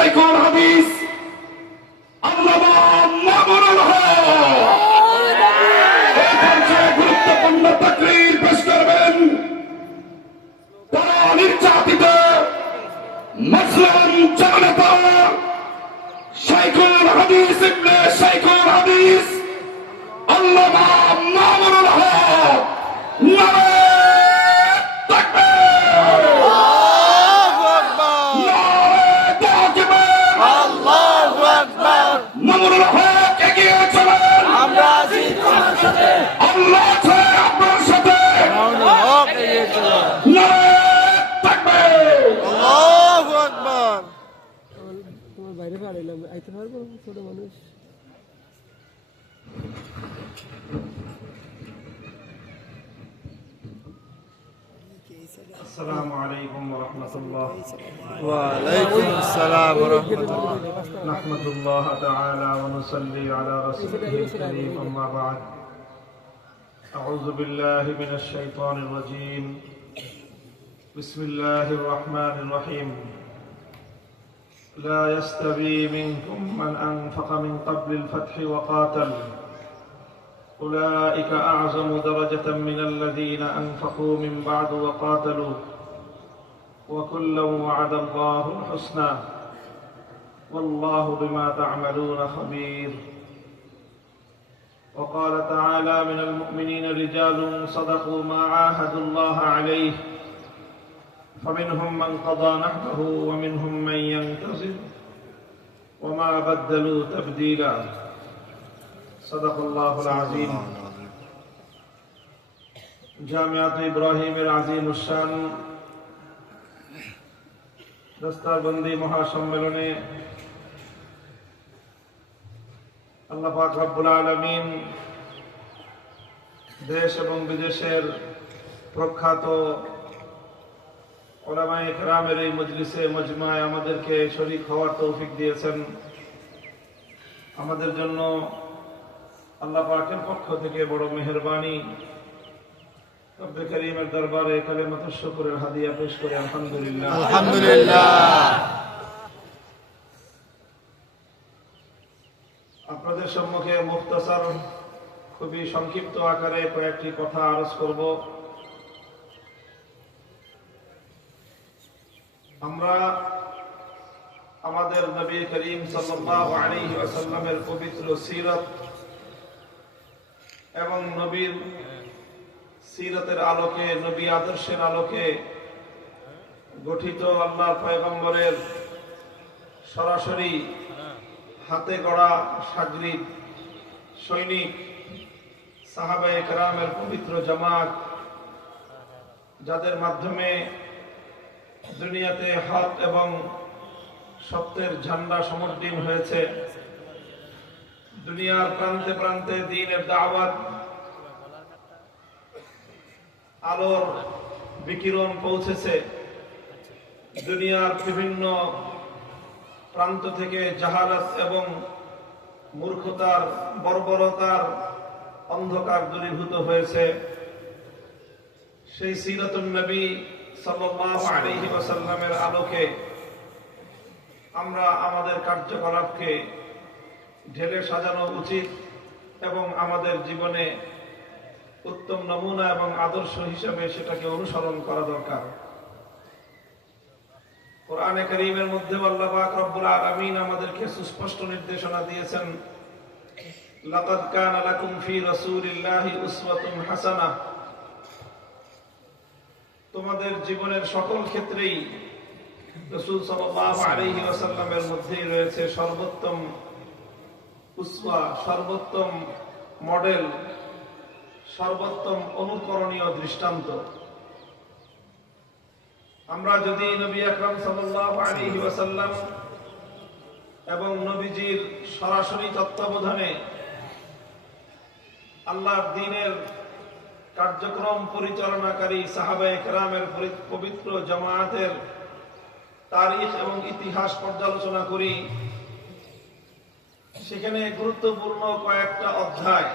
শাইখুল হাদিস আল্লামা মামুনুল হক এই পর্যায়ে গুরুত্বপূর্ণ তাকরীর পেশ করবেন। তারা নির্যাতিত মুসলিম জনতা শাইখুল হাদিস ইবনে শাইখুল হাদিস আল্লামা মামুনুল হক। নারে তাকবীর, আল্লাহু আকবার, নারে তাকবীর, আল্লাহু আকবার। মামুনুল হক এগিয়ে চলেন, আমরা আছি তোমার সাথে, আল্লাহ আছে আপনার সাথে। মামুনুল হক এগিয়ে চলো। নারে তাকবীর। আল্লাহু আকবার। তোমার বাইরে পাঠাইলাম আইতে পারবো ছোট মানুষ। السلام عليكم ورحمة الله. ওয়ালাইকুম আসসালাম ওয়া রাহমাতুল্লাহ। نحمد الله تعالى ونصلي على رسوله الكريم أما بعد. أعوذ بالله من الشيطان الرجيم. بسم الله الرحمن الرحيم. لا يستوي منكم من أنفق من قبل الفتح وقاتل أولئك أعظم درجة من الذين أنفقوا من بعد وقاتلوا وكلا وعد الله الحسنى والله بما تعملون خبير. وقال تعالى من المؤمنين رجال صدقوا ما عاهدوا الله عليه فمنهم من قضى نحبه ومنهم من ينتظر وما بدلوا تبديلا. صدق الله العظيم. জামিয়াত ইব্রাহিমের আজিম উশান দস্তারবন্দি মহাসম্মেলনে আল্লাহ পাক রব্বুল আলামিন দেশ এবং বিদেশের প্রখ্যাত উলামায়ে কেরামের এই মজলিসে মজমায় আমাদেরকে শরীক হওয়ার তৌফিক দিয়েছেন। আমাদের জন্য আল্লাহ পাকের পক্ষ থেকে বড় মেহেরবানি। রব্বে কারীমের দরবারে কালিমাতুশ শুকরের হাদিয়া পেশ করে আলহামদুলিল্লাহ। আলহামদুলিল্লাহ। আপনাদের সম্মুখে মুখতাসার খুবই সংক্ষিপ্ত আকারে কয়েকটি কথা আরজ করব। আমরা আমাদের নবী করিম সাল্লাল্লাহু আলাইহি ওয়াসাল্লামের পবিত্র সিরাত এবং নবীর সিরাতের আলোকে, নবী আদর্শের আলোকে গঠিত আল্লাহর পয়গম্বরের সরাসরি হাতে গড়া সাগরিদ সৈনিক সাহাবায়ে কেরামের পবিত্র জামাত, যাদের মাধ্যমে দুনিয়াতে হক এবং সত্যের ঝান্ডা সমুদ্দীন হয়েছে, দুনিয়ার প্রান্তে প্রান্তে দ্বীনের দাওয়াত, আলোর বিকিরণ পৌঁছেছে, দুনিয়ার বিভিন্ন প্রান্ত থেকে জাহালাত এবং মূর্খতার, বর্বরতার অন্ধকার দূরীভূত হয়েছে। সেই সিরাতুন নবী সাল্লাল্লাহু আলাইহি ওয়াসাল্লামের আলোকে আমরা আমাদের কার্যকলাপকে ঢেলে সাজানো উচিত এবং আমাদের জীবনে উত্তম নমুনা এবং আদর্শ হিসেবে সেটাকে অনুসরণ করা দরকার। কোরআনে কারীমের মধ্যে আল্লাহ পাক রব্বুল আলামিন আমাদেরকে সুস্পষ্ট নির্দেশনা দিয়েছেন, লাকাদ কানা লাকুম ফি রাসূলিল্লাহি উসওয়াতুন হাসানাহ। তোমাদের জীবনের সকল ক্ষেত্রেই রাসূল সাল্লাল্লাহু আলাইহি ওয়াসাল্লামের মধ্যেই রয়েছে সর্বোত্তম উসওয়া, সর্বোত্তম মডেল, সর্বোত্তম অনুকরণীয় দৃষ্টান্ত। আমরা যদি নবী আকরাম সাল্লাল্লাহু আলাইহি ওয়াসাল্লাম এবং নবীজির সরাসরি তত্ত্বাবধানে আল্লাহর দ্বীনের কার্যক্রম পরিচালনাকারী সাহাবায়ে কেরামের পবিত্র জামায়াতের তারিখ এবং ইতিহাস পর্যালোচনা করি, সেখানে গুরুত্বপূর্ণ কয়েকটা অধ্যায়,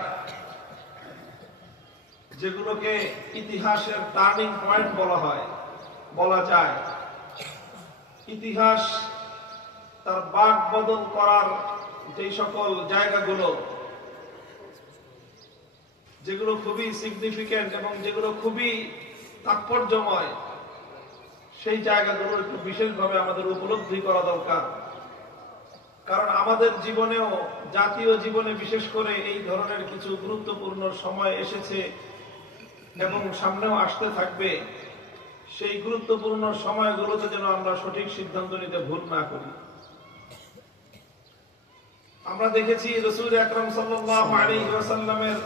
যেগুলোকে ইতিহাসের টার্নিং পয়েন্ট বলা যায়। ইতিহাস তার বাক বদল করার যে সকল জায়গাগুলো, যেগুলো খুবই সিগনিফিক্যান্ট এবং যেগুলো খুবই তাৎপর্যময়, সেই জায়গাগুলো একটু বিশেষভাবে আমাদের উপলব্ধি করা দরকার। কারণ আমাদের জীবনেও, জাতীয় জীবনে বিশেষ করে এই ধরনের কিছু গুরুত্বপূর্ণ সময় এসেছে এবং সামনেও আসতে থাকবে। সেই গুরুত্বপূর্ণ সময়গুলোতে যেন আমরা সঠিক সিদ্ধান্ত নিতে ভুল না করি। আমরা দেখেছি রাসূল আকরাম সাল্লাল্লাহু আলাইহি ওয়াসাল্লামের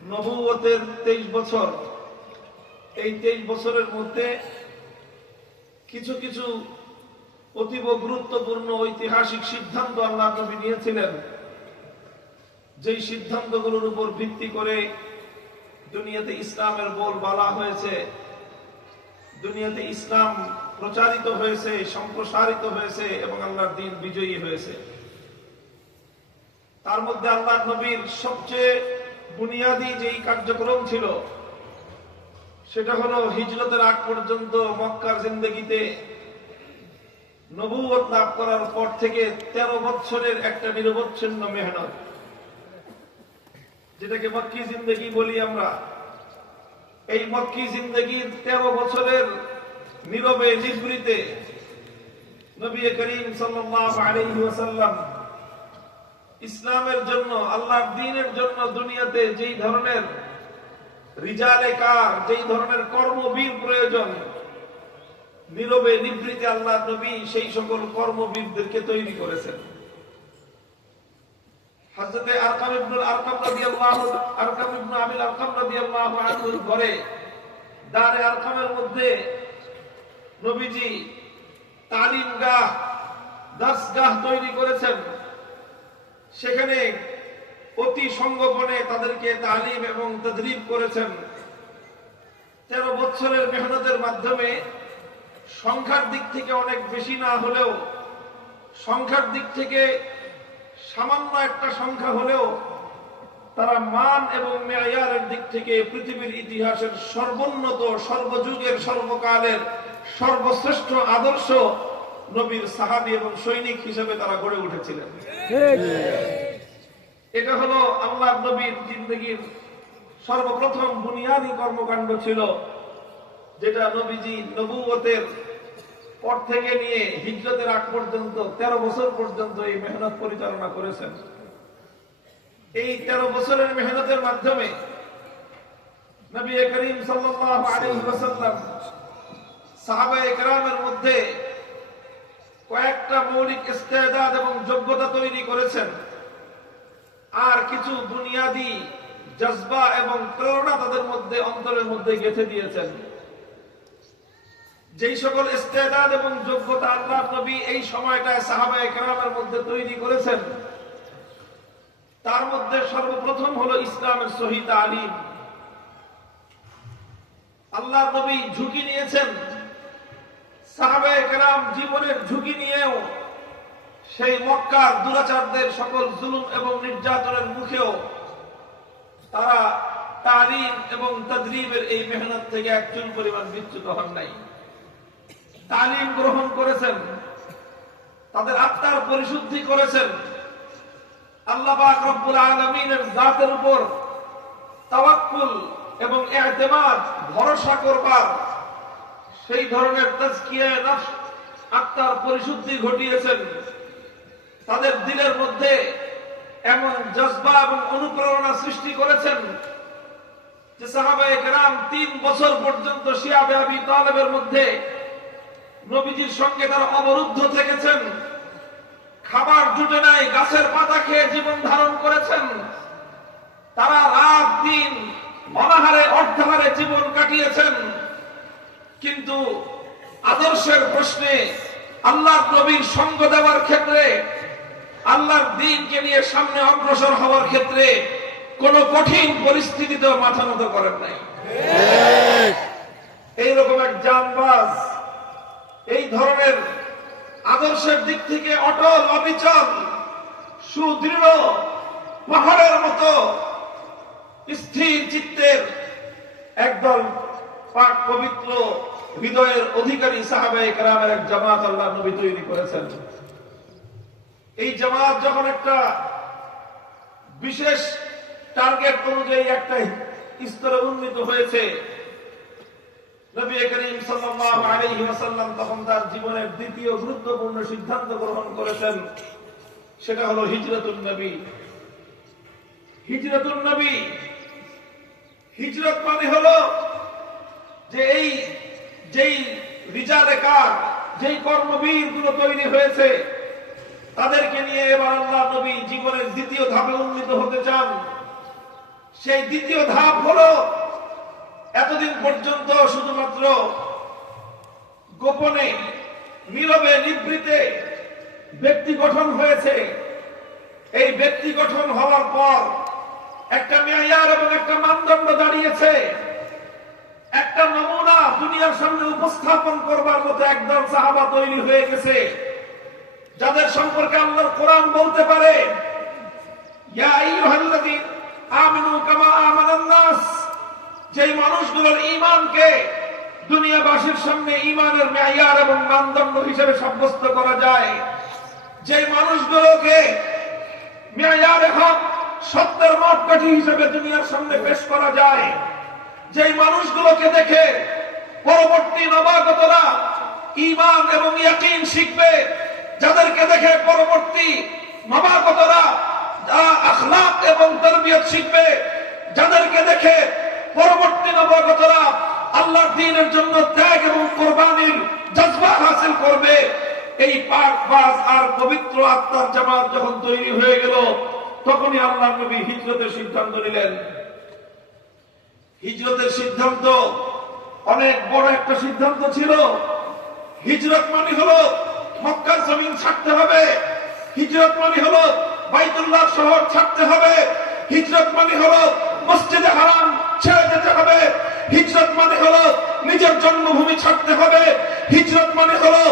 নবুয়তের 23 বছর, এই 23 বছরের মধ্যে কিছু কিছু অতীব গুরুত্বপূর্ণ ঐতিহাসিক সিদ্ধান্ত আল্লাহ নবী নিয়েছিলেন, যেই সিদ্ধান্তগুলোর উপর ভিত্তি করে দুনিয়াতে ইসলামের বোলবালা হয়েছে, দুনিয়াতে ইসলাম প্রচারিত হয়েছে, সম্প্রসারিত হয়েছে এবং আল্লাহর দ্বীন বিজয়ী হয়েছে। তার মধ্যে আল্লাহ নবীর সবচেয়ে বুনিয়াদী যেই কার্যক্রম ছিল সেটা হলো হিজরতের আগ পর্যন্ত মক্কার জিন্দেগিতে নবুয়ত লাভ করার পর থেকে 13 বছরের একটা নিরবচ্ছিন্ন মেহনত, যেটাকে মক্কি জিন্দেগি বলি আমরা। এই মক্কি জিন্দেগির 13 বছরের নীরবে নিভৃতে নবী করিম সাল্লাল্লাহু আলাইহি ওয়াসাল্লাম ইসলামের জন্য, আল্লাহর দ্বীনের জন্য দুনিয়াতে যেই ধরনের রিজালে কার, যেই ধরনের কর্মবীর প্রয়োজন, নীরবে নিভৃতে আল্লাহ নবী সেই সকল কর্মবীরদেরকে তৈরি করেছেন। হযরতে আরকাম ইবনুল আরকাম রাদিয়াল্লাহু আরকাম ইবনে আবিল আরকাম রাদিয়াল্লাহু আনহুর ঘরে দারে আরকামের মধ্যে নবীজি তালিমগাহ, দাসগাহ তৈরি করেছেন। সেখানে অতি সংগোপনে তাদেরকে তালিম এবং তাদরিব করেছেন। 13 বছরের মেহনতের মাধ্যমে সংখ্যার দিক থেকে অনেক বেশি না হলেও, সংখ্যার দিক থেকে সামান্য একটা সংখ্যা হলেও তারা মান এবং মেয়ারের দিক থেকে পৃথিবীর ইতিহাসের সর্বোন্নত, সর্বযুগের, সর্বকালের সর্বশ্রেষ্ঠ আদর্শ নবীর সাহাবী এবং সৈনিক হিসেবে তারা গড়ে উঠেছিলেন। এটা হলো আল্লাহর নবীর জিন্দেগির সর্বপ্রথম বুনিয়াদী কর্মকাণ্ড ছিল, যেটা নবীজি নবুয়তের পর থেকে নিয়ে হিজরতের আগ পর্যন্ত 13 বছর পর্যন্ত এই মেহনত পরিচালনা করেছেন। এই 13 বছরের মেহনতের মাধ্যমে নবী করিম সাল্লাল্লাহু আলাইহি ওয়াসাল্লাম সাহাবায়ে কেরামের মধ্যে কয়েকটা মৌলিক ইস্তেদাদ এবং যোগ্যতা তৈরি করেছেন, আর কিছু বুনিয়াদী জজবা এবং প্রেরণা তাদের মধ্যে, অন্তরের মধ্যে গেঁথে দিয়েছেন। যেই সকল ইস্তেদাদ এবং যোগ্যতা আল্লাহ নবী এই সময়টায় সাহাবায়ে কেরামের মধ্যে তৈরি করেছেন, তার মধ্যে সর্বপ্রথম হলো ইসলামের সহি তালিম। আল্লাহ নবী ঝুঁকি নিয়েছেন, সাহাবায়ে কেরাম জীবনের ঝুঁকি নিয়েও সেই মক্কার দুরাচারদের সকল জুলুম এবং নির্যাতনের মুখেও তারা তালিম এবং তাদরিবের এই মেহনত থেকে একচুল পরিমাণ বিচ্যুত হন নাই। তালিম গ্রহণ করেছেন, তাদের আত্মার পরিশুদ্ধি করেছেন, আল্লাহ পাক রব্বুল আলামিনের জাতের উপর তাওয়াক্কুল এবং ইতিমাদ, ভরসা করবার সেই ধরনের তাজকিয়ায়ে নফস, আত্মার পরিশুদ্ধি ঘটিয়েছেন। তাদের দিলের মধ্যে এমন জজবা এবং অনুপ্রেরণা সৃষ্টি করেছেন যে সাহাবায়ে কেরাম 3 বছর পর্যন্ত শিয়াবে আবি তালেবের মধ্যে নবীজির সঙ্গে তারা অবরুদ্ধ থেকেছেন। খাবার জুটে নাই, গাছের পাতা খেয়ে জীবন ধারণ করেছেন। তারা রাত দিন অনাহারে অর্ধাহারে জীবন কাটিয়েছেন, কিন্তু আদর্শের প্রশ্নে, আল্লাহর নবীর সঙ্গ দেওয়ার ক্ষেত্রে, আল্লাহর দ্বীনকে নিয়ে সামনে অগ্রসর হওয়ার ক্ষেত্রে কোন কঠিন পরিস্থিতিতেও মাথা নত করেন নাই। এইরকম এক জানবাজ, এই ধরনের আদর্শের দিক থেকে অটল, অবিচল, সুদৃঢ়, পাহাড়ের মতো স্থির চিত্তের একদল পাক পবিত্র হৃদয়ের অধিকারী সাহাবায়ে কেরামের এক জামাত আল্লাহ নবী তৈরি করেছেন। এই জামাত যখন একটা বিশেষ টার্গেট অনুযায়ী একটা স্তরে উন্নীত হয়েছে, নবী করিম সাল্লাল্লাহু আলাইহি ওয়াসাল্লাম তখন তার জীবনের দ্বিতীয় গুরুত্বপূর্ণ সিদ্ধান্ত গ্রহণ করেছেন, সেটা হলো হিজরতুন নবী। হিজরতুন নবী, হিজরত মানে হলো যে এই যেই রিজালে কার, যেই কর্মবীর গুলো তৈরি হয়েছে তাদেরকে নিয়ে এবার আল্লাহ নবী জীবনের দ্বিতীয় ধাপে উন্নীত হতে চান। সেই দ্বিতীয় ধাপ হলো এতদিন পর্যন্ত শুধুমাত্র গোপনে নীরবে নিভৃতে ব্যক্তি গঠন হয়েছে। এই ব্যক্তি গঠন হওয়ার পর একটা মেয়ার এবং একটা মানদণ্ড দাঁড়িয়েছে, একটা নমুনা দুনিয়ার সামনে উপস্থাপন করবার মতো একদল সাহাবা তৈরি হয়ে গেছে, যাদের সম্পর্কে আল্লাহর কোরআন বলতে পারে ইয়া আইয়ুহাল্লাযীনা আমানু কামা আমানান নাস। যেই মানুষগুলোর ঈমানকে দুনিয়াবাসীর সামনে ঈমানের মেয়ার এবং মানদণ্ড হিসেবে সাব্যস্ত করা যায়, যেই মানুষগুলোকে মেয়ারে হক সত্যের মাপকাঠি হিসেবে দুনিয়ার সামনে পেশ করা যায়, যেই মানুষগুলোকে দেখে পরবর্তী নবাগতরা ঈমান এবং ইয়াকিন শিখবে, যাদেরকে দেখে পরবর্তী নবাগতরা আখলাক এবং তারবিয়ত শিখবে, যাদেরকে দেখে পরবর্তী নবাগতরা আল্লাহর দ্বীনের জন্য ত্যাগ এবং কোরবানির জজবা হাসিল করবে। এই পাকবাজ আর পবিত্র আত্মার জামাত যখন তৈরি হয়ে গেল, তখনই আল্লাহ নবী হিজরতের সিদ্ধান্ত নিলেন। হিজরতের সিদ্ধান্ত অনেক বড় একটা সিদ্ধান্ত ছিল। হিজরত মানে হলো মক্কার জমিন ছাড়তে হবে, হিজরত মানে হলো বাইতুল্লাহ শহর ছাড়তে হবে, হিজরত মানে হলো মসজিদে হারাম ছেড়ে যেতে হবে, হিজরত মানে হলো নিজের জন্মভূমি ছাড়তে হবে, হিজরত মানে হলো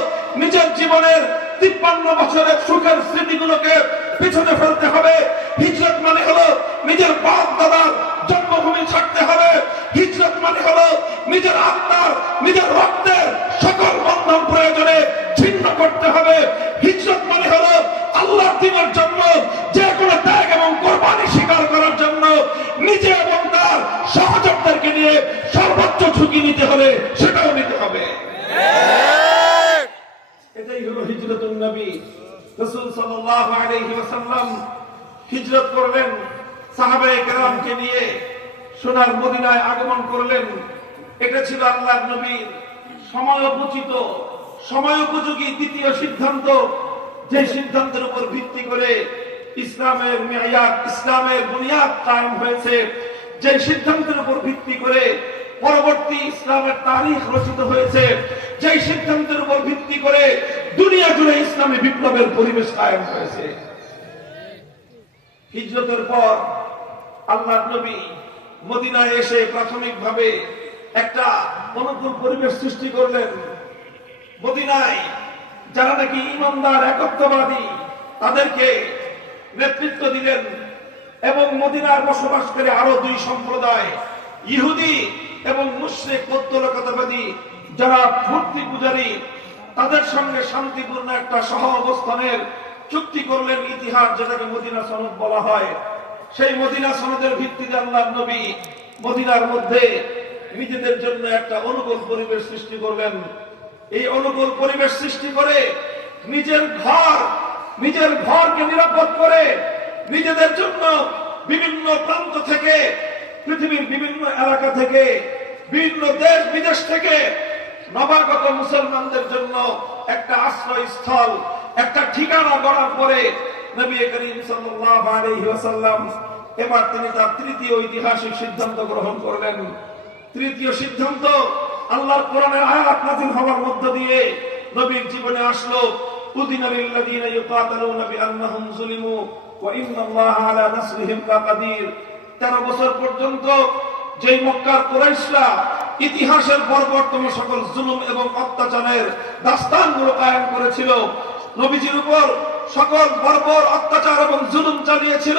নিজের জীবনের 53 বছরের সুখের স্মৃতিগুলোকে পিছনে ফেলতে হবে, হিজরত মানে হলো নিজের বাপ দাদার জন্মভূমি ছাড়তে হবে, হিজরত মানে হলো নিজের আত্মার নিজের রক্তের সকল বন্ধন প্রয়োজনে ছিন্ন করতে হবে, হিজরত মানে হলো আল্লাহর দ্বীনের জন্য যে কোনো ত্যাগ এবং কোরবানি স্বীকার করার জন্য নিজে এবং তার সহযোগীদেরকে নিয়ে সর্বোচ্চ ঝুঁকি নিতে হলে সেটাও নিতে হবে। এটাই হলো হিজরতুন নবী। রাসূল সাল্লাল্লাহু আলাইহি ওয়াসাল্লাম হিজরত করলেন, সাহাবায়ে কেরামকে নিয়ে সোনার মদিনায় আগমন করলেন। এটা ছিল আল্লাহর নবীর সময়োচিত সময়োপযোগী দ্বিতীয় সিদ্ধান্ত, যে সিদ্ধান্তের উপর ভিত্তি করে ইসলামের মেয়ার, ইসলামের বুনিয়াদ কায়েম হয়েছে, যে সিদ্ধান্তের উপর ভিত্তি করে পরবর্তী ইসলামের তারিখ রচিত হয়েছে, যে সিদ্ধান্তের উপর ভিত্তি করে দুনিয়া জুড়ে ইসলামী বিপ্লবের পরিবেশ কায়েম হয়েছে। হিজরতের পর আল্লাহর নবী মদিনায় এসে প্রাথমিকভাবে একটা অনুকূল পরিবেশ সৃষ্টি করলেন। মদিনায় যারা নাকি ঈমানদার একত্ববাদী তাদেরকে নেতৃত্ব দিলেন, এবং মদিনার বসবাসকারী আরো দুই সম্প্রদায়, ইহুদি এবং মুশরিক পৌত্তলিকতাবাদী যারা মূর্তি পূজারী, তাদের সঙ্গে শান্তিপূর্ণ একটা সহ অবস্থানের চুক্তি করলেন। ইতিহাস যেটাকে মদিনা সনদ বলা হয়, সেই মদিনা সনদের ভিত্তিতে আল্লাহর নবী মদিনার মধ্যে নিজেদের জন্য একটা অনুকূল পরিবেশ সৃষ্টি করলেন। এই অনুকূল পরিবেশ সৃষ্টি করে নিজের ঘরকে নিরাপদ করে নিজেদের জন্য বিভিন্ন প্রান্ত থেকে, পৃথিবীর বিভিন্ন এলাকা থেকে, বিভিন্ন দেশ বিদেশ থেকে নবাগত মুসলমানদের জন্য একটা আশ্রয়স্থল, একটা ঠিকানা গড়ার পরে নবী করিম সাল্লাল্লাহু আলাইহি ওয়াসাল্লাম এবার তিনি তার তৃতীয় ঐতিহাসিক সিদ্ধান্ত গ্রহণ করলেন। তৃতীয় সিদ্ধান্ত আল্লাহর কোরআনের আয়াত নাযিল হওয়ার মধ্য দিয়ে নবীর জীবনে আসলো। উযিনা লিল্লাযীনা ইউকাতালুনা বিআন্নাহুম যুলিমু ওয়া ইন্নাল্লাহা আলা নাসরিহিম লাকাদির। 13 বছর পর্যন্ত যেই মক্কার কুরাইশরা ইতিহাসের বর্বরতম সকল জুলুম এবং অত্যাচারের দাস্তানগুলো কায়েম করেছিল, নবীজির উপর সকল বর্বর অত্যাচার এবং জুলুম চালিয়েছিল,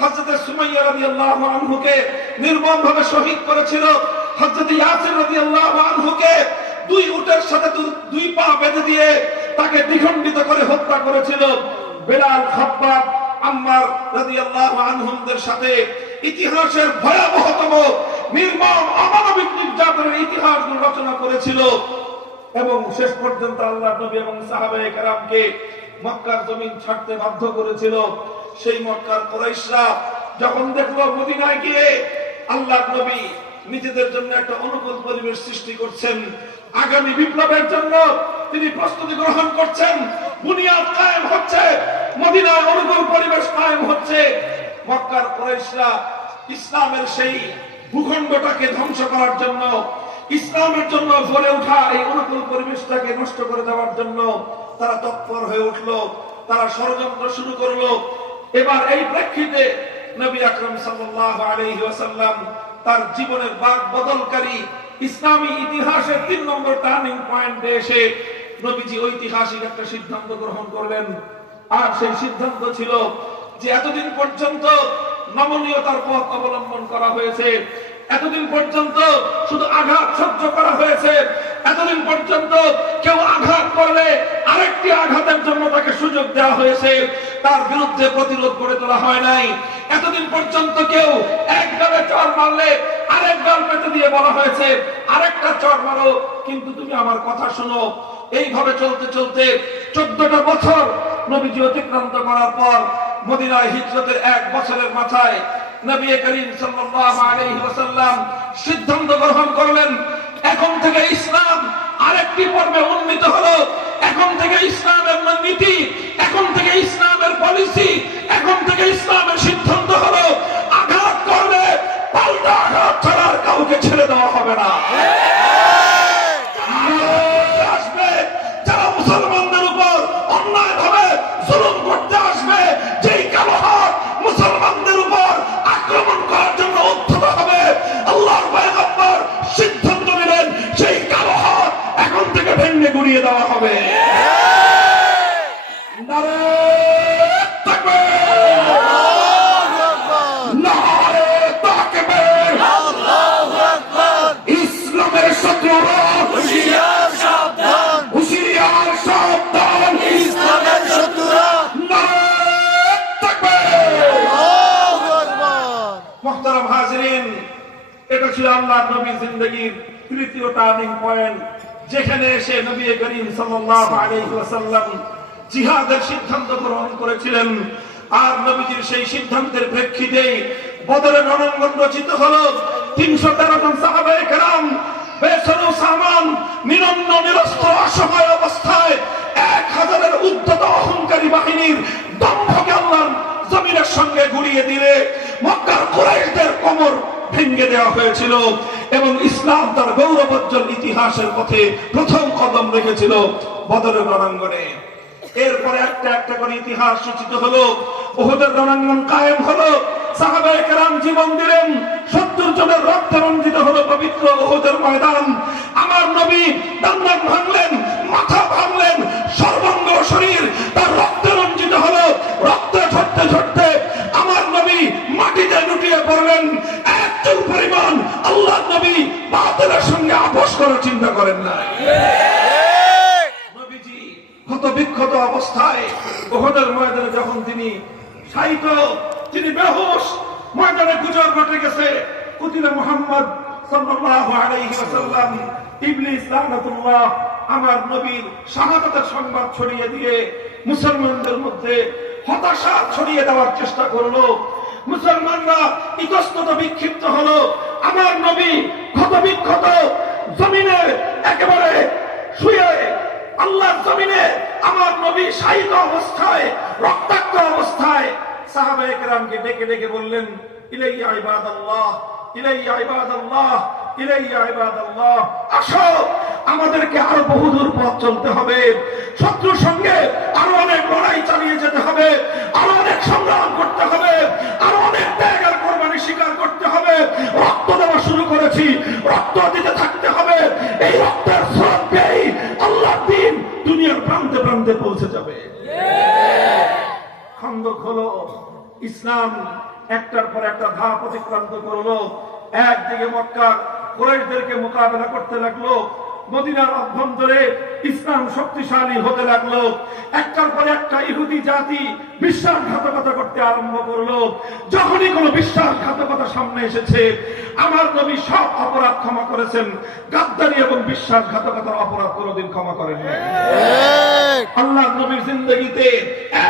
হযরত সুমাইয়া রাদিয়াল্লাহু আনহুকে নির্মমভাবে শহীদ করেছিল, হযরত ইয়াসির রাদিয়াল্লাহু আনহুকে দুই উটের সাথে দুই পা বেঁধে দিয়ে তাকে দ্বিখণ্ডিত করে হত্যা করেছিল। বেলাল, খাব্বাব, আম্মার রাদিয়াল্লাহু আনহুমদের সাথে ইতিহাসের ভয়াবহতম নির্মম অমানবিক নির্যাতনের ইতিহাস রচনা করেছিল এবং শেষ পর্যন্ত আল্লাহর নবী এবং সাহাবায়ে কেরামকে মক্কার জমিন ছাড়তে বাধ্য করেছিল। সেই মক্কার কুরাইশরা যখন দেখলো মদিনায় গিয়ে আল্লাহর নবী নিজেদের জন্য একটা অনুকূল পরিবেশ সৃষ্টি করছেন, আগামী বিপ্লবের জন্য তিনি প্রস্তুতি গ্রহণ করছেন, বুনিয়াদ কায়েম হচ্ছে, মদিনায় অনুকূল পরিবেশ কায়েম হচ্ছে, মক্কার কুরাইশরা ইসলামের সেই ভূখণ্ডটাকে ধ্বংস করার জন্য, ইসলামের জন্য গড়ে ওঠা এই অনুকূল পরিবেশটাকে নষ্ট করে দেওয়ার জন্য তারা তৎপর হয়ে উঠলো, তারা ষড়যন্ত্র শুরু করলো। এবার এই প্রেক্ষিতে নবী আকরাম সাল্লাল্লাহু আলাইহি ওয়াসাল্লাম তার জীবনের বাক বদলকারী ইসলামী ইতিহাসের 3 নম্বর টার্নিং পয়েন্টে এসে নবীজি ঐতিহাসিক একটা সিদ্ধান্ত গ্রহণ করলেন। আর সেই সিদ্ধান্ত ছিল যে এতদিন পর্যন্ত নমনীয়তার পথ অবলম্বন করা হয়েছে, এতদিন পর্যন্ত শুধু আঘাত সহ্য করা হয়েছে, এতদিন পর্যন্ত কেউ আঘাত করলে আরেকটি আঘাতের জন্য তাকে সুযোগ দেওয়া হয়েছে, তার বিরুদ্ধে প্রতিরোধ গড়ে তোলা হয় নাই। এতদিন পর্যন্ত কেউ এক গালে চড় মারলে আরেক গাল পেতে দিয়ে বলা হয়েছে আরেকটা চড় মারো, কিন্তু তুমি আমার কথা শোনো। এইভাবে চলতে চলতে 14টা বছর নবীজি অতিক্রান্ত করার পর মদিনায় হিজরতের 1 বছরের মাথায় নবী করিম সাল্লাল্লাহু আলাইহি ওয়াসাল্লাম সিদ্ধান্ত গ্রহণ করলেন, এখন থেকে ইসলাম আরেকটি পর্বে উন্নীত হলো। এখন থেকে ইসলামের নীতি, এখন থেকে ইসলামের পলিসি, এখন থেকে ইসলামের সিদ্ধান্ত হলো আঘাত করলে পাল্টা আঘাত ছাড়া কাউকে ছেড়ে দেওয়া হবে না। আসবে যারা মুসলমানদের উপর অন্যায়ভাবে জুলুম করতে আসবে, যেই কালো হাত মুসলমানদের উপর আক্রমণ করার জন্য উদ্ধত হবে, আল্লাহর পয়গম্বর সিদ্ধান্ত নিলেন সেই কালো হাত এখন থেকে ভেঙে গুড়িয়ে দেওয়া হবে। নারে তাকবীর, নারে তাকবীর, আল্লাহু আকবার। ইসলামের শত্রুরা হুঁশিয়ার সাবধান, হুঁশিয়ার সাবধান, ইসলামের শত্রুরা। নারে তাকবীর। আল্লাহু আকবার। মুহতারাম হাজিরিন, এটা ছিল আল্লাহর নবীর জিন্দেগীর 3য় টার্নিং পয়েন্ট, যেখানে এসে নবী করিম সাল্লাল্লাহু আলাইহি ওয়াসাল্লাম জিহাদের সিদ্ধান্ত গ্রহণ করেছিলেন। আর নবীজির সেই সিদ্ধান্তের প্রেক্ষিতে বদরের রণাঙ্গন রচিত হলো। 313 জন সাহাবায়ে কেরাম বেসরু সামান নিরন্ন নিরস্ত্র অসহায় অবস্থায় 1000-এর উদ্ধত অহংকারী বাহিনীর দম্ভকে আল্লাহর জমিনের সঙ্গে গুড়িয়ে দিলে মক্কার কুরাইশদের কোমর ভেঙে দেওয়া হয়েছিল এবং ইসলাম তার গৌরবোজ্জ্বল ইতিহাসের পথে প্রথম কদম রেখেছিল বদরের রণাঙ্গনে। এরপরে একটা একটা করে ইতিহাস সূচিত হলো, উহুদের রণাঙ্গন কায়েম হলো, সাহাবায়ে কেরাম জীবন দিলেন, 70 জনের রক্তে রঞ্জিত হলো পবিত্র উহুদের ময়দান। আমার নবী দান্দান ভাঙলেন, মাথা ভাঙলেন, সর্বাঙ্গ শরীর তার রক্তে রঞ্জিত হলো। রক্তে ঝরতে ঝরতে আমার নবী মাটিতে লুটিয়ে পড়লেন। এক চুল পরিমাণ আল্লাহর নবী বাতিলের সঙ্গে আপোষ করার চিন্তা করেন না। নবীজি ক্ষত বিক্ষত অবস্থায় উহুদের ময়দানে যখন তিনি শায়িত, তিনি বেহুশ, ময়দানে গুজব ঘটে গেছে কুতিলা মুহাম্মদ সাল্লাল্লাহু আলাইহি ওয়াসাল্লাম। ইবলিস লানাতুল্লাহ আমার নবীর শাহাদাতের সংবাদ ছড়িয়ে দিয়ে মুসলমানদের মধ্যে হতাশা ছড়িয়ে দেওয়ার চেষ্টা করলো। মুসলমানরা ইতস্তত বিক্ষিপ্ত হলো। আমার নবী ক্ষত বিক্ষত জমিনে একেবারে শুয়ে, আল্লাহর জমিনে আমার নবী শায়িত অবস্থায়, রক্তাক্ত অবস্থায় সাহাবায়ে কেরামকে ডেকে ডেকে বললেন, ইলাইয়া ইবাদাল্লাহ, ইলাইয়া ইবাদাল্লাহ, ইলাইয়া ইবাদাল্লাহ, আসো আমাদেরকে আরো বহুদূর পথ চলতে হবে, শত্রুর সঙ্গে আরো অনেক লড়াই চালিয়ে যেতে হবে, আরো অনেক সংগ্রাম করতে হবে, আরো অনেক ত্যাগ আর কোরবানি স্বীকার করতে হবে। রক্ত দেওয়া শুরু করেছি, রক্ত দিতে থাকতে হবে। এই রক্তের স্রোত পেয়ে আল্লাহর দ্বীন দুনিয়ার প্রান্তে প্রান্তে পৌঁছে যাবে। খন্দক হলো, ইসলাম একটার পর একটা ধাপ অতিক্রান্ত করলো। একদিকে মক্কা কুরাইশদেরকে মোকাবেলা করতে লাগলো, মদিনার অভ্যন্তরে ইসলাম শক্তিশালী হতে লাগলো। একটার পর একটা ইহুদি জাতি বিশ্বাসঘাতকতা করতে আরম্ভ করলো। যখনই কোনো বিশ্বাসঘাতকতা সামনে এসেছে, আমার নবী সব অপরাধ ক্ষমা করেছেন, গাদ্দারি এবং বিশ্বাসঘাতকতার অপরাধ কোনোদিন ক্ষমা করেন না। আল্লাহ নবীর জিন্দগিতে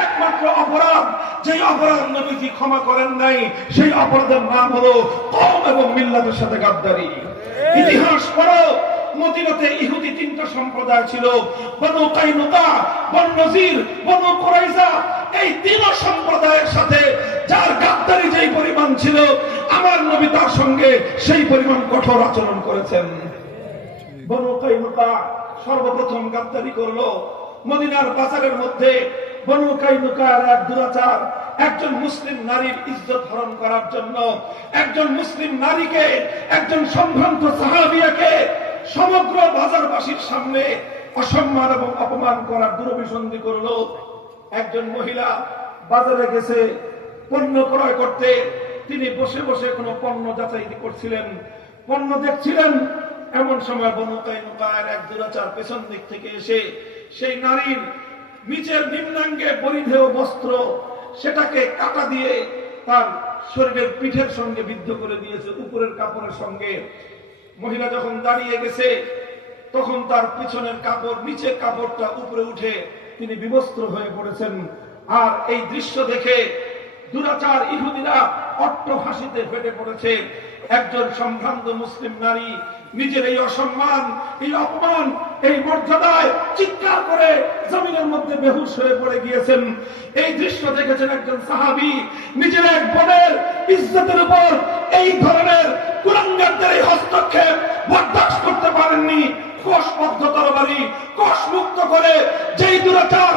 একমাত্র অপরাধ, যে অপরাধ নবীজি ক্ষমা করেন নাই, সেই অপরাধের নাম হলো কওম এবং মিল্লাতের সাথে গাদ্দারি। ইতিহাস পড়ো, মদিনাতে ইহুদি তিনটা সম্প্রদায় ছিল, বনু কাইনুকা, বনু নজির, বনু কুরাইজা। এই তিন সম্প্রদায়ের সাথে যার গাদ্দারি যেই পরিমাণ ছিল, আমার নবী তার সঙ্গে সেই পরিমাণ কঠোর আচরণ করেছেন। বনু কাইনুকা সর্বপ্রথম গাদ্দারি করলো। মদিনার বাজারের মধ্যে বনু কাইনুকার এক দুরাচার, একজন মুসলিম নারীর ইজ্জত হরণ করার জন্য একজন মুসলিম নারীকে, একজন সম্ভ্রান্ত সাহাবিয়াকে সমগ্র বাজারবাসীর সামনে অসম্মান এবং অপমান করার দুরভিসন্ধি করলো। একজন মহিলা বাজারে গেছে পণ্য ক্রয় করতে, তিনি বসে বসে কোনো পণ্য যাচাই করছিলেন, পণ্য দেখছিলেন। এমন সময় বনু কাইনুকার এক দুরাচার পেছন দিক থেকে এসে সেই নারীর নিচের নিম্নাঙ্গে পরিধেয় বস্ত্র, সেটাকে কাটা দিয়ে তার শরীরের পিঠের সঙ্গে বিদ্ধ করে দিয়েছে, উপরের কাপড়ের সঙ্গে। মহিলা যখন দাঁড়িয়ে গেছে, তখন তার পিছনের কাপড়, নিচের কাপড়টা উপরে উঠে তিনি বিবস্ত্র হয়ে পড়েছেন। আর এই দৃশ্য দেখে দুরাচার ইহুদিরা অট্টহাসিতে ফেটে পড়েছে। একজন সম্ভ্রান্ত মুসলিম নারী নিজের এই অসম্মান, এই অপমান, এই মর্যাদায় চিৎকার করে জমিনের মধ্যে বেহুশ হয়ে পড়ে গিয়েছেন। এই দৃশ্য দেখেছেন একজন সাহাবী, নিজের এক বোনের ইজ্জতের উপর এই ধরনের কুলাঙ্গারদের এই হস্তক্ষেপ বরদাস্ত করতে পারেননি। কোষবদ্ধ তরবারি কোষ মুক্ত করে যেই দুরাচার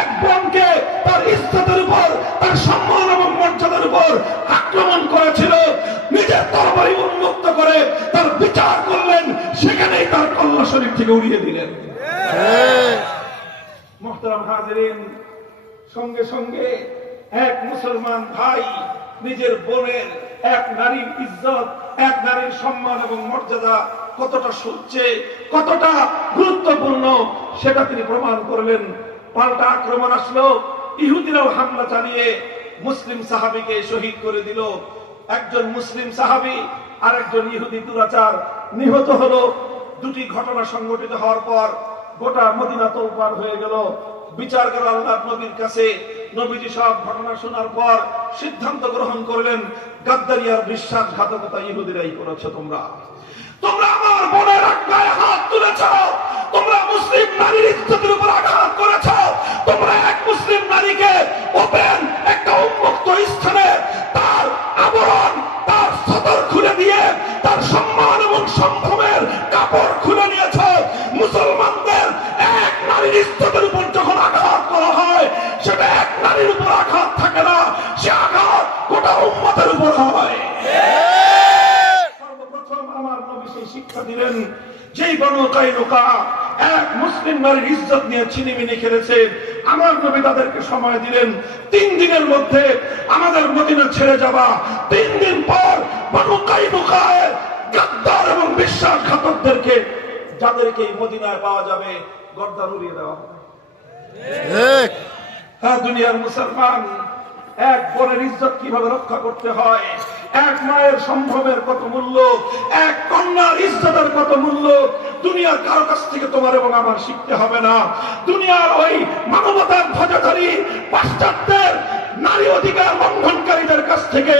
এক বোনকে তার ইজ্জতের উপর, তার সম্মান এবং মর্যাদার উপর আক্রমণ করেছিল, নিজের তরবারি উন্মুক্ত করে তার বিচার করলেন, সেখানেই তার কল্লা শরীর থেকে উড়িয়ে দিলেন। মুহতারাম হাজিরিন, সঙ্গে সঙ্গে এক মুসলমান ভাই নিজের বোনের, এক নারীর ইজ্জত, এক নারীর সম্মান এবং মর্যাদা কতটা সূচ্যে, কতটা গুরুত্বপূর্ণ, সেটা তিনি প্রমাণ করলেন। পাল্টা আক্রমণ আসলো, ইহুদিরাও হামলা চালিয়ে মুসলিম সাহাবীকে শহীদ করে দিল। একজন মুসলিম সাহাবী আর একজন ইহুদি দুরাচার নিহত হলো। দুটি ঘটনা সংঘটিত হওয়ার পর গোটা মদিনা তোলপাড় হয়ে গেল। বিচার গেল আল্লাহর নবীর কাছে। নবীজি সব ঘটনা শোনার পর সিদ্ধান্ত গ্রহণ করলেন, গাদ্দারি আর বিশ্বাসঘাতকতা ইহুদিরাই করেছো। তোমরা আমার বোনের গায়ে হাত তুলেছ, তোমরা মুসলিম নারীর ইজ্জতের উপর আঘাত করেছ, তোমরা এক মুসলিম নারীকে ওপেন একটা উন্মুক্ত স্থানে তার আবরণ, তার সদর খুলে দিয়ে তার সম্মান এবং সম্ভ্রমের কাপড় খুলে নিয়েছ। মুসলমানদের এক নারীর ইজ্জতের উপর যখন আঘাত করা হয়, সেটা এক নারীর উপর আঘাত থাকে না, সে আঘাত গোটা উম্মতের উপর হয়। শিক্ষা দিলেন, যেই বনু কাইনুকা এক মুসলিম নারীর ইজ্জত নিয়ে ছিনিমিনি খেলেছে, আমার নবী তাদেরকে সময় দিলেন 3 দিনের মধ্যে আমাদের মদিনা ছেড়ে যাবা। 3 দিন পর বনু কাইনুকায় গাদ্দার এবং বিশ্বাসঘাতকদেরকে, যাদেরকে এই মদিনায় পাওয়া যাবে, গর্দান উড়িয়ে দেওয়া হবে। হ্যাঁ, দুনিয়ার মুসলমান, এক বোনের ইজ্জত কিভাবে রক্ষা করতে হয়, এক মায়ের সম্ভ্রমের কত মূল্য, এক কন্যার ইজ্জতের কত মূল্য, দুনিয়ার কারো কাছ থেকে তোমার এবং আমার শিখতে হবে না। দুনিয়ার ওই মানবতার ধ্বজাধারী পাশ্চাত্যের নারী অধিকার লঙ্ঘনকারীদের কাছ থেকে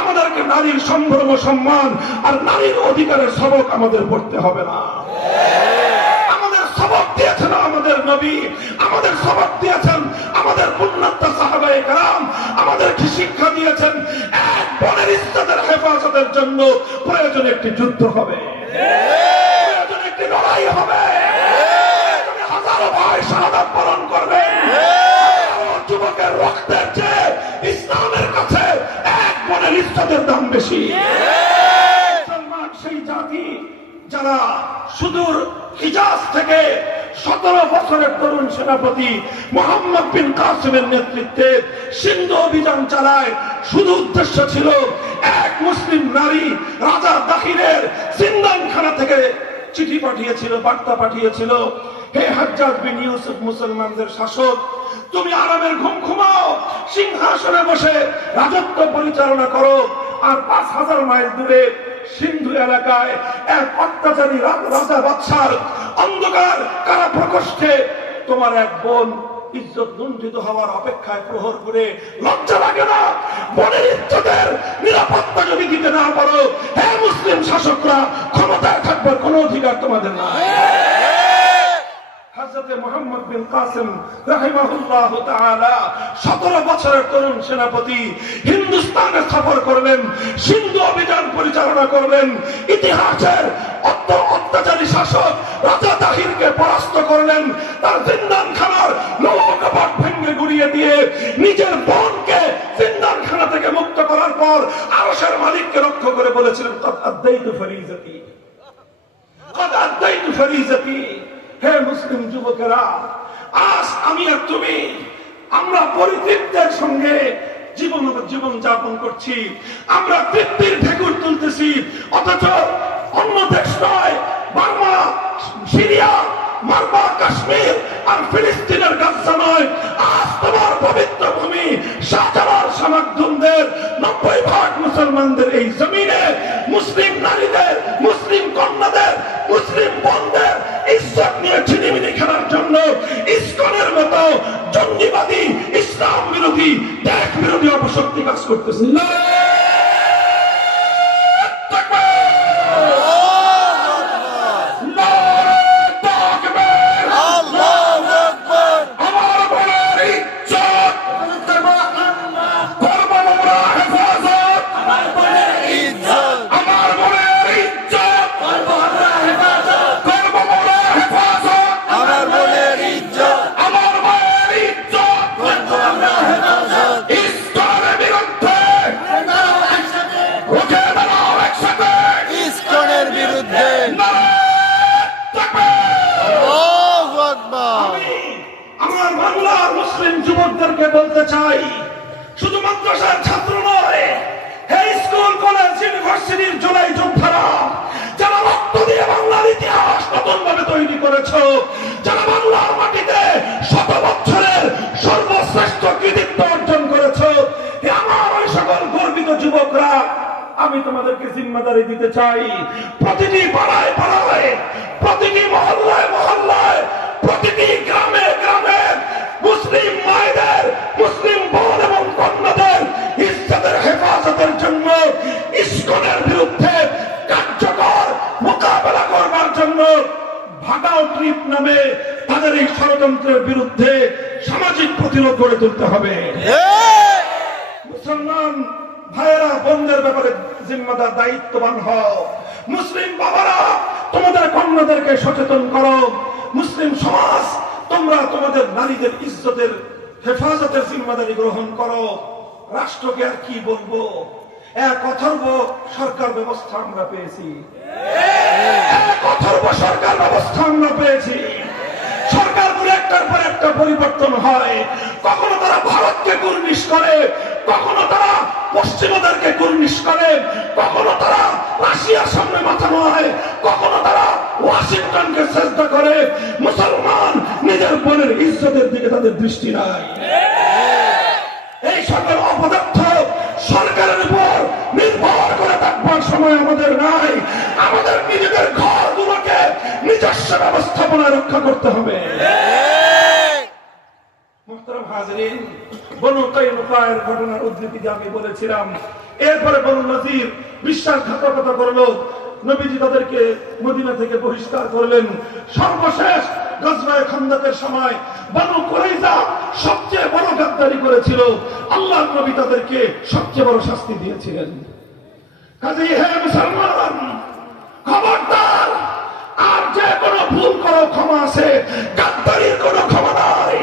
আমাদেরকে নারীর সম্ভ্রম, সম্মান আর নারীর অধিকারের সবক আমাদের পড়তে হবে না। আমাদের সবক দিয়েছেন আমাদের নবী, আমাদের সবক দিয়েছেন আমাদের পুণ্যাত্মা সাহাবায়ে কেরাম, আমাদেরকে শিক্ষা দিয়েছেন এক বোনের ইজ্জতের হেফাজতের জন্য প্রয়োজনে একটি যুদ্ধ হবে, প্রয়োজনে একটি লড়াই হবে, হাজারো ভাই শাহাদাত বরণ করবে। যুবকের রক্তের চেয়ে ইসলামের কাছে এক বোনের ইজ্জতের দাম বেশি। মুসলমান সেই জাতি যারা সুদূর হিজাজ থেকে 17 বছরের তরুণ সেনাপতি মোহাম্মদ বিন কাসিমের নেতৃত্বে সিন্ধু অভিযান চালায়। শুধু উদ্দেশ্য ছিল এক মুসলিম নারী রাজা দাখিলের জিন্দানখানা থেকে চিঠি পাঠিয়েছিল, বার্তা পাঠিয়েছিল, হে হাজ্জাজ বিন ইউসুফ, মুসলমানদের শাসক, তুমি আরামের ঘুম ঘুমাও, সিংহাসনে বসে রাজত্ব পরিচালনা করো। আর 5000 মাইল দূরে সিন্ধু এলাকায় এক অত্যাচারী রাজা বাদশার অন্ধকার কারা প্রকোষ্ঠে তোমার এক বোন ইজ্জত লুণ্ঠিত হওয়ার অপেক্ষায় প্রহর করে লজ্জা লাগে না? বোনের ইজ্জতের নিরাপত্তা যদি দিতে না পারো, হে মুসলিম শাসকরা, ক্ষমতায় থাকবার কোনো অধিকার তোমাদের নাই। হযরতে মুহাম্মদ বিন কাসিম রাহিমাহুল্লাহ তাআলা 17 বছরের তরুণ সেনাপতি হিন্দুস্তানে সফর করলেন, সিন্ধু অভিযান পরিচালনা করলেন, ইতিহাসের অত্যাচারী শাসক রাজা তাহিরকে পরাস্ত করলেন, তার জিন্দানখানার লৌহকপাট ভেঙে গুড়িয়ে দিয়ে নিজের বোনকে জিন্দানখানা থেকে মুক্ত করার পর আরশের মালিককে লক্ষ্য করে বলেছিলেন, কদ আদাইতু ফরিজতি, কদ আদাইতু ফরিজতি। হে মুসলিম যুবকেরা, আজ আমি আর তুমি আমরা পরিতৃপ্তের সঙ্গে জীবন যাপন করছি, আমরা তৃপ্তির ঢেকুর তুলতেছি, অথচ অন্য দেশ নয়, বার্মা, সিরিয়া, মারমা, কাশ্মীর আর ফিলিস্তিনের গাজা নয়, আজ তোমার পবিত্র ভূমি শাহজালাল শামাখদুমদের 90% মুসলমানদের এই জমিনে মুসলিম নারীদের, মুসলিম কন্যাদের, মুসলিম বোনদের ইজ্জত নিয়ে ছিনিমিনি খেলার জন্য ইসকনের মতো জঙ্গিবাদী, ইসলাম বিরোধী, দেশ বিরোধী অপশক্তি কাজ করতেছে। যুবকদেরকে বলতে চাই, শুধু মাদ্রাসার ছাত্র নয়, এই স্কুল, কলেজ, ইউনিভার্সিটির জুলাই যোদ্ধারা, যারা রক্ত দিয়ে বাংলার ইতিহাস নতুন ভাবে তৈরি করেছ, যারা বাংলার মাটিতে 100 বছরের সর্বশ্রেষ্ঠ কৃতিত্ব অর্জন করেছ, আমার ওই সকল গর্বিত যুবকরা, আমি তোমাদেরকে জিম্মাদারি দিতে চাই, প্রতিটি পাড়ায় পাড়ায়, প্রতিটি মহল্লায় মহল্লায়, প্রতিটি গ্রামে গ্রামে মুসলিম মায়েদের, মুসলিম বোন এবং কন্যাদের ইজ্জতের হেফাজতের জন্য ইসকনের বিরুদ্ধে কার্যকর মোকাবেলা করবার জন্য ভাগাও ট্রিপ নামে তাদের এই ষড়যন্ত্রের বিরুদ্ধে সামাজিক প্রতিরোধ গড়ে তুলতে হবে। মুসলমান ভাইয়েরা, বোনদের ব্যাপারে জিম্মাদার, দায়িত্ববান হও। মুসলিম বাবারা, তোমাদের কন্যাদেরকে সচেতন করো। মুসলিম সমাজ, তোমরা তোমাদের নারীদের ইজ্জতের হেফাজতের জিম্মাদারি গ্রহণ করো। রাষ্ট্রকে আর কি বলবো, এক অথর্ব সরকার ব্যবস্থা আমরা পেয়েছি, এক অথর্ব সরকার ব্যবস্থা আমরা পেয়েছি। সরকারগুলো একটার পর একটা পরিবর্তন হয়, কখনো তারা ভারতকে কুর্নিশ করে, কখনো তারা পশ্চিমাদেরকে কুর্নিশ করে, কখনো তারা রাশিয়ার সামনে মাথা নোয়ায়, কখনো তারা ওয়াশিংটনকে চেষ্টা করে। মুসলমান নিজের বোনের ইজ্জতের দিকে তাদের দৃষ্টি নাই। এই সকল অপদার্থ সরকারের উপর নির্ভর করে থাকবার সময় আমাদের নাই। আমাদের নিজেদের ঘরগুলোকে নিজস্ব ব্যবস্থাপনায় রক্ষা করতে হবে। মুহতারাম হাজিরিন, বনু কায়নুকার ঘটনার উদ্ধৃতি আমি বলেছিলাম। এরপরে বনু নজির বিশ্বাসঘাতকতা করলো, নবীজি তাদেরকে মদিনা থেকে বহিষ্কার করলেন। সর্বশেষ গজওয়ায়ে খন্দকের সময় বনু কুরাইজা সবচেয়ে বড় গাদ্দারি করেছিল, আল্লাহর নবী তাদেরকে সবচেয়ে বড় শাস্তি দিয়েছিলেন। কাজেই হে মুসলমান, খবরদার, আর যে কোনো ভুল করো ক্ষমা আছে, গাদ্দারির কোনো ক্ষমা নাই।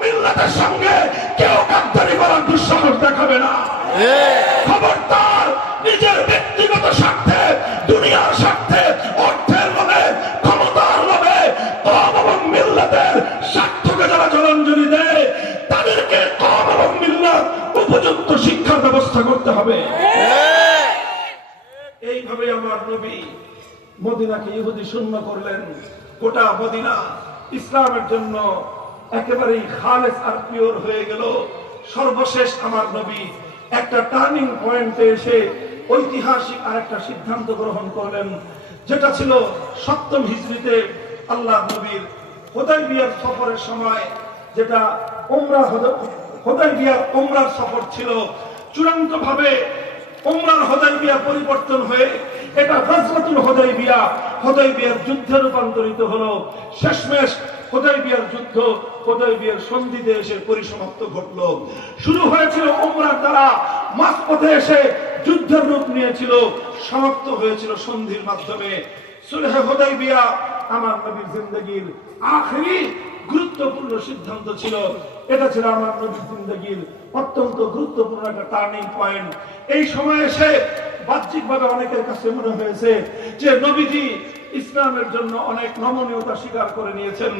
মিল্লাতের সঙ্গে কেউ গাদ্দারি করার দুঃসাহস দেখাবে না। খবরদার, নিজের ব্যক্তিগত স্বার্থে, দুনিয়ার স্বার্থে, অর্থের লোভে, ক্ষমতার লোভে কওম এবং মিল্লাতের স্বার্থকে যারা জলাঞ্জলি দেয়, তাদেরকে কওম এবং মিল্লাত উপযুক্ত শিক্ষার ব্যবস্থা করতে হবে। এইভাবে আমার নবী মদিনাকে ইহুদি শূন্য করলেন। গোটা মদিনা ইসলামের জন্য একেবারেই খালেস আর পিওর হয়ে গেল। সর্বশেষ আমার নবী একটা টার্নিং পয়েন্টে এসে ঐতিহাসিক আর একটা সিদ্ধান্ত গ্রহণ করলেন, যেটা ছিল 7ম হিজরিতে আল্লাহ নবীর হুদায়বিয়ার সফরের সময়, যেটা হুদায়বিয়ার উমরার সফর ছিল। চূড়ান্ত ভাবে উমরার হুদায়বিয়া পরিবর্তন হয়ে এটা গজওয়াতুল হুদায়বিয়া, হুদায়বিয়ার যুদ্ধে রূপান্তরিত হলো। শেষমেশ হুদায়বিয়ার যুদ্ধ, হুদায়বিয়ার সন্ধিতে এসে পরিসমাপ্ত ঘটলো। শুরু হয়েছিল উমরার দ্বারা, মাঝপথে এসে যুদ্ধের রূপ নিয়েছিল, সমাপ্ত হয়েছিল সন্ধির মাধ্যমে। সুলহে হুদায়বিয়া আমার নবীর জিন্দেগীর আখেরি গুরুত্বপূর্ণ সিদ্ধান্ত ছিল। এটা ছিল আমার নবীর জিন্দেগীর অত্যন্ত গুরুত্বপূর্ণ একটা টার্নিং পয়েন্ট। এই সময় এসে বাহ্যিকভাবে অনেকের কাছে মনে হয়েছে যে নবীজি ইসলামের জন্য অনেক নমনীয়তা স্বীকার করে নিয়েছেন।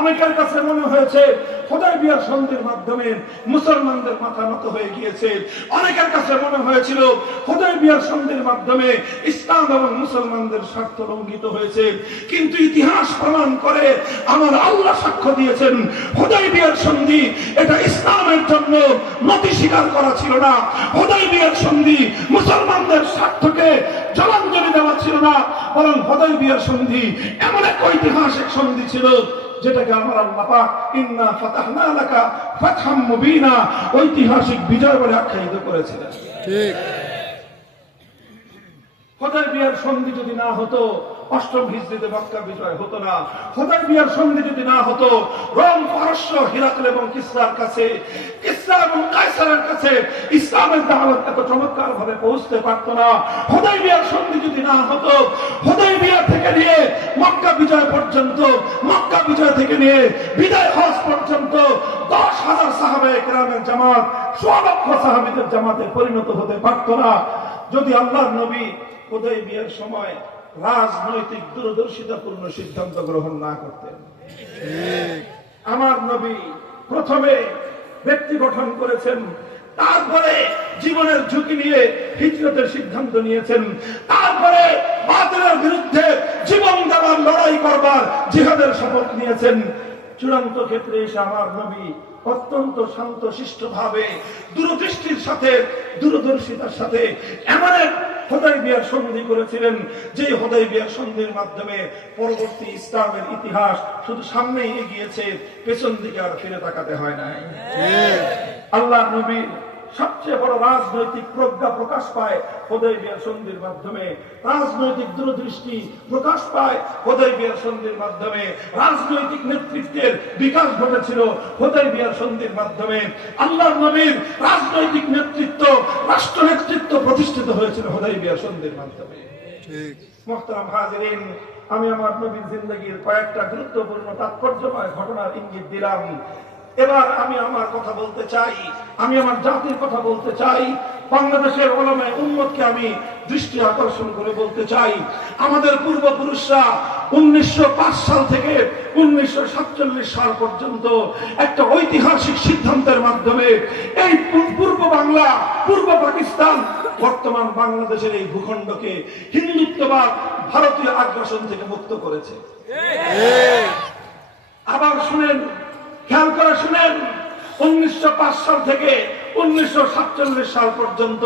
অনেকের কাছে মনে হয়েছে হুদায়বিয়ার সন্ধির মাধ্যমে মুসলমানদের মাথা নত হয়ে গিয়েছে। অনেকের কাছে মনে হয়েছিল হুদায়বিয়ার সন্ধির মাধ্যমে ইসলাম এবং মুসলমানদের স্বার্থ লঙ্ঘিত হয়েছে। কিন্তু ইতিহাস প্রমাণ করে, আমার আল্লাহ সাক্ষ্য দিয়েছেন, হুদায়বিয়ার সন্ধি এটা ইসলামের জন্য নতি স্বীকার করা ছিল না। হুদায়বিয়ার সন্ধি মুসলমানদের স্বার্থকে জলাঞ্জলি দেওয়া ছিল না, বরং হুদায়বিয়ার সন্ধি এমন এক ঐতিহাসিক সন্ধি ছিল, যেটাকে আমার আল্লাহ পাক ইন্না ফাতাহনা লাকা ফাতহাম মুবিনা ঐতিহাসিক বিজয় বলে আখ্যায়িত করেছিলেন। ঠিক। হুদায়বিয়ার সন্ধি যদি না হতো, 8ম হিজরিতে মক্কা বিজয় হতো না। হুদায়বিয়ার সন্ধি যদি না হতো, রোম, পারস্য, হিরাকল এবং কিসরার কাছে, কিসরা এবং কায়সারের কাছে ইসলামের দাওয়াত এত চমৎকার ভাবে পৌঁছতে পারত না। হুদায়বিয়ার সন্ধি যদি না হতো, হুদায়বিয়া থেকে নিয়ে মক্কা বিজয় পর্যন্ত, মক্কা বিজয় থেকে নিয়ে বিদায় হজ পর্যন্ত 10,000 সাহাবায়ে কেরামের জামাত 100 লক্ষ সাহাবীদের জামাতে পরিণত হতে পারত না, যদি আল্লাহর নবী হুদায়বিয়ার সময় রাজনৈতিক দূরদর্শিতাপূর্ণ সিদ্ধান্ত গ্রহণ না করতেন। আমার নবী প্রথমে ব্যক্তি গঠন করেছেন, তারপরে জীবনের ঝুঁকি নিয়ে হিজরতের সিদ্ধান্ত নিয়েছেন, তারপরে বাতিলের বিরুদ্ধে জীবন দেওয়ার, লড়াই করবার, জিহাদের শপথ নিয়েছেন। চূড়ান্ত ক্ষেত্রে এসে আমার নবী অত্যন্ত শান্ত শিষ্ট ভাবে, দূরদৃষ্টির সাথে, দূরদর্শিতার সাথে এমন এক হুদায়বিয়ার সন্ধি করেছিলেন, যে হুদায়বিয়ার সন্ধির মাধ্যমে পরবর্তী ইসলামের ইতিহাস শুধু সামনেই এগিয়েছে, পেছন দিকে আর ফিরে তাকাতে হয় নাই। আল্লাহ নবীর সবচেয়ে বড় রাজনৈতিক প্রজ্ঞা প্রকাশ পায় হুদায়বিয়ার সন্ধির মাধ্যমে, রাজনৈতিক দূরদৃষ্টি প্রকাশ পায় হুদায়বিয়ার সন্ধির মাধ্যমে, রাজনৈতিক নেতৃত্বের বিকাশ ঘটেছিল হুদায়বিয়ার সন্ধির মাধ্যমে। আল্লাহর নবীর রাজনৈতিক নেতৃত্ব, রাষ্ট্র নেতৃত্ব প্রতিষ্ঠিত হয়েছিল হুদায়বিয়ার সন্ধির মাধ্যমে। মুহতারাম হাজিরিন, আমি আমার নবীর জিন্দেগীর কয়েকটা গুরুত্বপূর্ণ তাৎপর্যময় ঘটনার ইঙ্গিত দিলাম। এবার আমি আমার কথা বলতে চাই, আমি আমার জাতির কথা বলতে চাই, বাংলাদেশের উলামায়ে উম্মতকে আমি দৃষ্টি আকর্ষণ করে বলতে চাই, আমাদের পূর্বপুরুষরা 1905 সাল থেকে 1947 সাল পর্যন্ত একটা ঐতিহাসিক সিদ্ধান্তের মাধ্যমে এই পূর্ব বাংলা, পূর্ব পাকিস্তান, বর্তমান বাংলাদেশের এই ভূখণ্ডকে হিন্দুত্ববাদ, ভারতীয় আগ্রাসন থেকে মুক্ত করেছে। আবার শুনেন, খেয়াল করে শুনেন, 1905 সাল থেকে 1947 সাল পর্যন্ত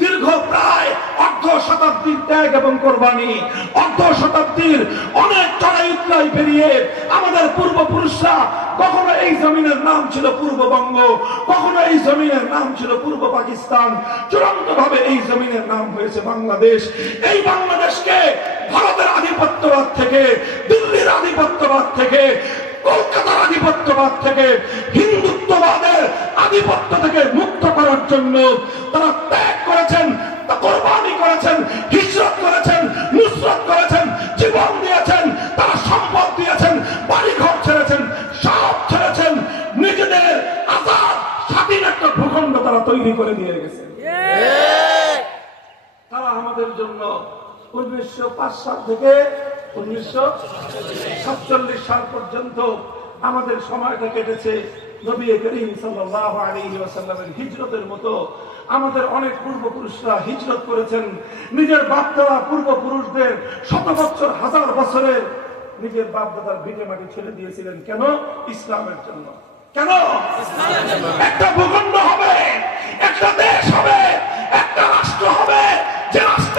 দীর্ঘ প্রায় অর্ধ শতাব্দীর ত্যাগ এবং কোরবানি, অর্ধ শতাব্দীর অনেক চড়াই উতরাই পেরিয়ে আমাদের পূর্বপুরুষরা কখনো এই জমিনের নাম ছিল পূর্ববঙ্গ, কখনো এই জমিনের নাম ছিল পূর্ব পাকিস্তান, চূড়ান্ত ভাবে এই জমিনের নাম হয়েছে বাংলাদেশ। এই বাংলাদেশকে ভারতের আধিপত্যবাদ থেকে, দিল্লির আধিপত্যবাদ থেকে, কলকাতার আধিপত্যবাদ থেকে, হিন্দুত্ববাদের আধিপত্য থেকে মুক্ত করার জন্য তারা ত্যাগ করেছেন, কোরবানি করেছেন, হিজরত করেছেন, নুসরত করেছেন, জীবন দিয়েছেন, তারা সম্পদ দিয়েছেন, বাড়িঘর ছেড়েছেন, সব ছেড়েছেন, নিজেদের আজাদ স্বাধীন একটা ভূখণ্ড তারা তৈরি করে দিয়ে গেছে। তারা আমাদের জন্য 1905 সাল থেকে 1947 সাল পর্যন্ত আমাদের সময়টা কেটেছে নবী করিম সাল্লাল্লাহু আলাইহি ওয়াসাল্লামের হিজরতের মতো আমাদের অনেক পূর্বপুরুষরা হিজরত করেছেন। নিজের বাপ-দাদা পূর্বপুরুষদের শত বছর হাজার বছরের নিজের বাপ-দাদার ভিটে মাটি ছেড়ে দিয়েছিলেন। কেন? ইসলামের জন্য। কেন? একটা ভূখণ্ড হবে, একটা দেশ হবে, একটা রাষ্ট্র হবে, যে রাষ্ট্র